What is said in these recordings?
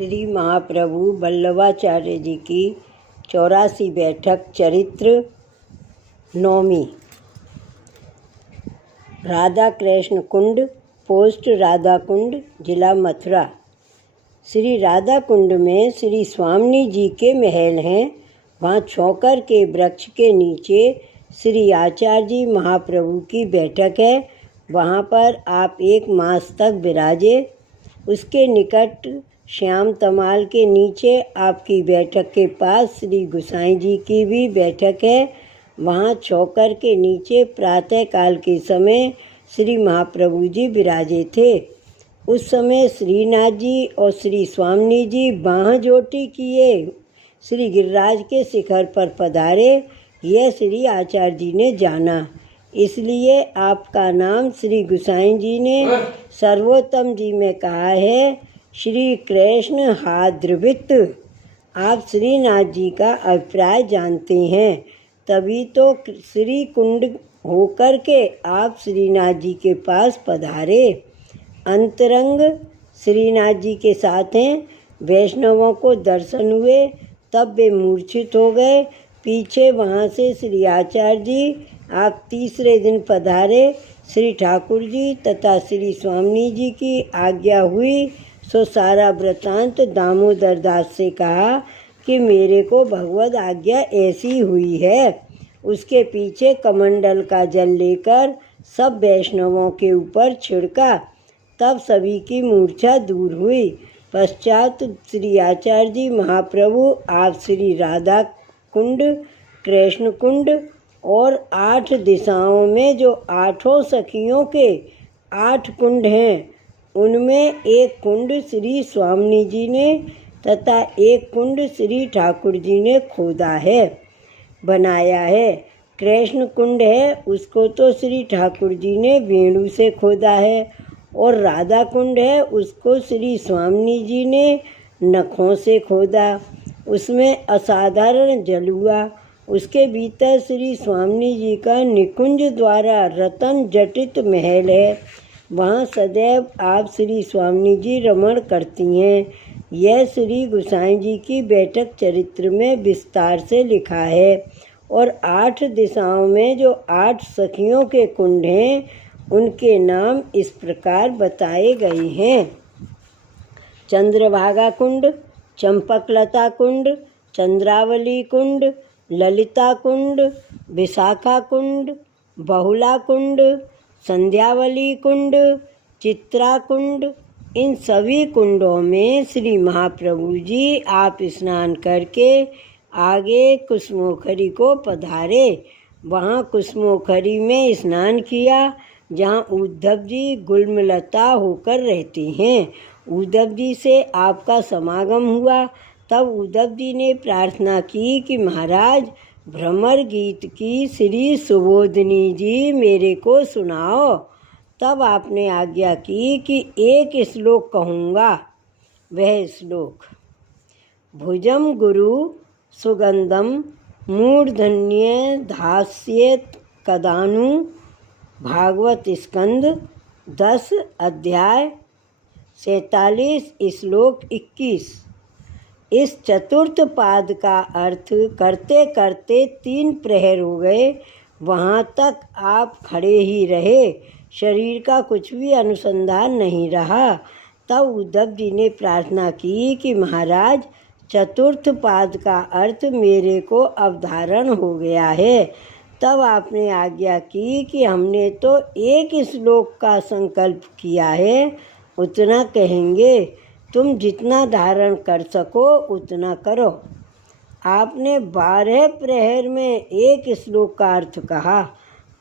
श्री महाप्रभु वल्लभाचार्य जी की 84 बैठक चरित्र नौमी। राधा कृष्ण कुंड, पोस्ट राधा कुंड, जिला मथुरा। श्री राधा कुंड में श्री स्वामी जी के महल हैं। वहाँ छोकर के वृक्ष के नीचे श्री आचार्य जी महाप्रभु की बैठक है। वहाँ पर आप 1 मास तक विराजे। उसके निकट श्याम तमाल के नीचे आपकी बैठक के पास श्री गोसाई जी की भी बैठक है। वहाँ छोकर के नीचे प्रातः काल के समय श्री महाप्रभु जी विराजे थे। उस समय श्रीनाथ जी और श्री स्वामी जी बाँह जोटी किए श्री गिरिराज के शिखर पर पधारे। यह श्री आचार्य जी ने जाना, इसलिए आपका नाम श्री गोसाई जी ने सर्वोत्तम जी में कहा है, श्री कृष्ण हाद्रवित। आप श्रीनाथ जी का अभिप्राय जानते हैं, तभी तो श्री कुंड होकर के आप श्रीनाथ जी के पास पधारे। अंतरंग श्रीनाथ जी के साथ हैं। वैष्णवों को दर्शन हुए, तब वे मूर्छित हो गए। पीछे वहाँ से श्री आचार्य जी आप तीसरे दिन पधारे। श्री ठाकुर जी तथा श्री स्वामी जी की आज्ञा हुई, सो सारा वृतांत दामोदर दास से कहा कि मेरे को भगवद आज्ञा ऐसी हुई है। उसके पीछे कमंडल का जल लेकर सब वैष्णवों के ऊपर छिड़का, तब सभी की मूर्छा दूर हुई। पश्चात श्री आचार्य जी महाप्रभु आप श्री राधा कुंड, कृष्ण कुंड और 8 दिशाओं में जो 8 सखियों के 8 कुंड हैं, उनमें एक कुंड श्री स्वामी जी ने तथा एक कुंड श्री ठाकुर जी ने खोदा है, बनाया है। कृष्ण कुंड है, उसको तो श्री ठाकुर जी ने वेणु से खोदा है, और राधा कुंड है, उसको श्री स्वामी जी ने नखों से खोदा। उसमें असाधारण जल हुआ। उसके भीतर श्री स्वामी जी का निकुंज द्वारा रतन जटित महल है। वहाँ सदैव आप श्री स्वामी जी रमण करती हैं। यह श्री गोसाई जी की बैठक चरित्र में विस्तार से लिखा है। और 8 दिशाओं में जो 8 सखियों के कुंड हैं, उनके नाम इस प्रकार बताए गए हैं। चंद्रभागा कुंड, चंपकलता कुंड, चंद्रावली कुंड, ललिता कुंड, विशाखा कुंड, बहुला कुंड, संध्यावली कुंड, चित्रा कुंड। इन सभी कुंडों में श्री महाप्रभु जी आप स्नान करके आगे कुसुमोखरी को पधारे। वहाँ कुसुमोखरी में स्नान किया, जहाँ उद्धव जी गुलमलता होकर रहते हैं। उद्धव जी से आपका समागम हुआ। तब उद्धव जी ने प्रार्थना की कि महाराज, भ्रमर गीत की श्री सुबोधनी जी मेरे को सुनाओ। तब आपने आज्ञा की कि एक श्लोक कहूँगा। वह श्लोक: भुजम गुरु सुगंधम मूर्धन्य धास्येत कदानु। भागवत स्कंद 10 अध्याय 47 श्लोक 21। इस चतुर्थ पाद का अर्थ करते करते 3 प्रहर हो गए। वहाँ तक आप खड़े ही रहे, शरीर का कुछ भी अनुसंधान नहीं रहा। तब उद्धव जी ने प्रार्थना की कि महाराज, चतुर्थ पाद का अर्थ मेरे को अवधारण हो गया है। तब आपने आज्ञा की कि हमने तो एक श्लोक का संकल्प किया है, उतना कहेंगे। तुम जितना धारण कर सको उतना करो। आपने 12 प्रहर में एक श्लोक का अर्थ कहा।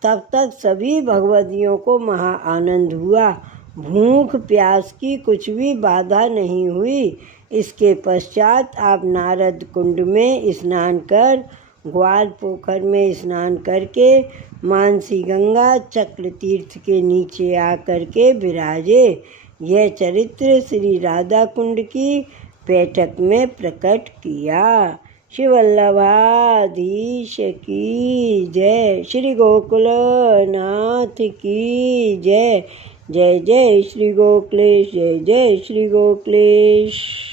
तब तक सभी भगवदियों को महा आनंद हुआ। भूख प्यास की कुछ भी बाधा नहीं हुई। इसके पश्चात आप नारद कुंड में स्नान कर, ग्वाल पोखर में स्नान करके, मानसी गंगा चक्र तीर्थ के नीचे आकर के विराजे। यह चरित्र श्री राधा कुंड की बैठक में प्रकट किया। श्री वल्लभाधीश की जय। श्री गोकुलनाथ की जय। जय जय श्री गोकुलेश, जय जय श्री गोकुलेश।